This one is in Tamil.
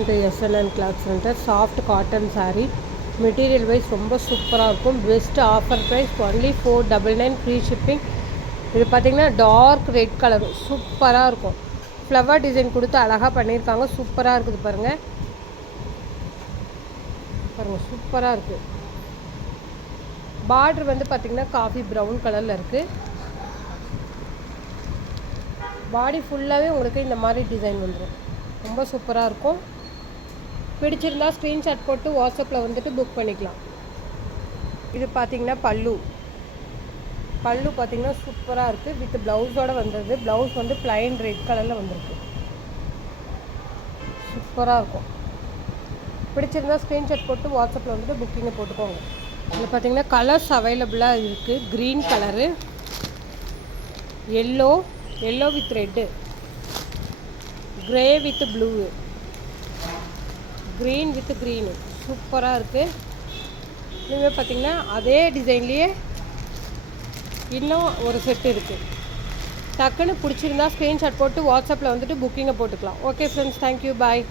இந்த SNN cloth centre soft cotton saree material wise ரொம்ப சூப்பராக இருக்கும். Best offer price only 499 free shipping. இது பார்த்திங்கன்னா டார்க் ரெட் கலர் சூப்பராக இருக்கும். ஃப்ளவர் டிசைன் கொடுத்து அழகாக பண்ணியிருக்காங்க. சூப்பராக இருக்குது பாருங்கள் பாருங்கள் சூப்பராக இருக்குது. பார்டர் வந்து பார்த்திங்கன்னா காஃபி ப்ரௌன் கலரில் இருக்குது. பாடி ஃபுல்லாகவே உங்களுக்கு இந்த மாதிரி டிசைன் வந்துடும். ரொம்ப சூப்பராக இருக்கும். பிடிச்சிருந்தா ஸ்க்ரீன்ஷாட் போட்டு வாட்ஸ்அப்பில் வந்துட்டு புக் பண்ணிக்கலாம். இது பார்த்திங்கன்னா பல்லு பார்த்திங்கன்னா சூப்பராக இருக்குது. வித் ப்ளவுஸோடு வந்தது. ப்ளவுஸ் வந்து ப்ளைன் ரெட் கலரில் வந்திருக்கு. சூப்பராக இருக்கும். பிடிச்சிருந்தா ஸ்க்ரீன்ஷாட் போட்டு வாட்ஸ்அப்பில் வந்துட்டு புக்கிங்கை போட்டுக்கோங்க. இதில் பார்த்திங்கன்னா கலர்ஸ் அவைலபிளாக இருக்குது. Green colour, yellow with red, grey with blue, green with green சூப்பராக இருக்குது. இதுவே பார்த்திங்கன்னா அதே டிசைன்லேயே இன்னும் ஒரு செட்டு இருக்குது. டக்குன்னு பிடிச்சிருந்தா ஸ்க்ரீன்ஷாட் போட்டு வாட்ஸ்அப்பில் வந்துட்டு புக்கிங்கை போட்டுக்கலாம். ஓகே ஃப்ரெண்ட்ஸ், தேங்க்யூ, பாய்.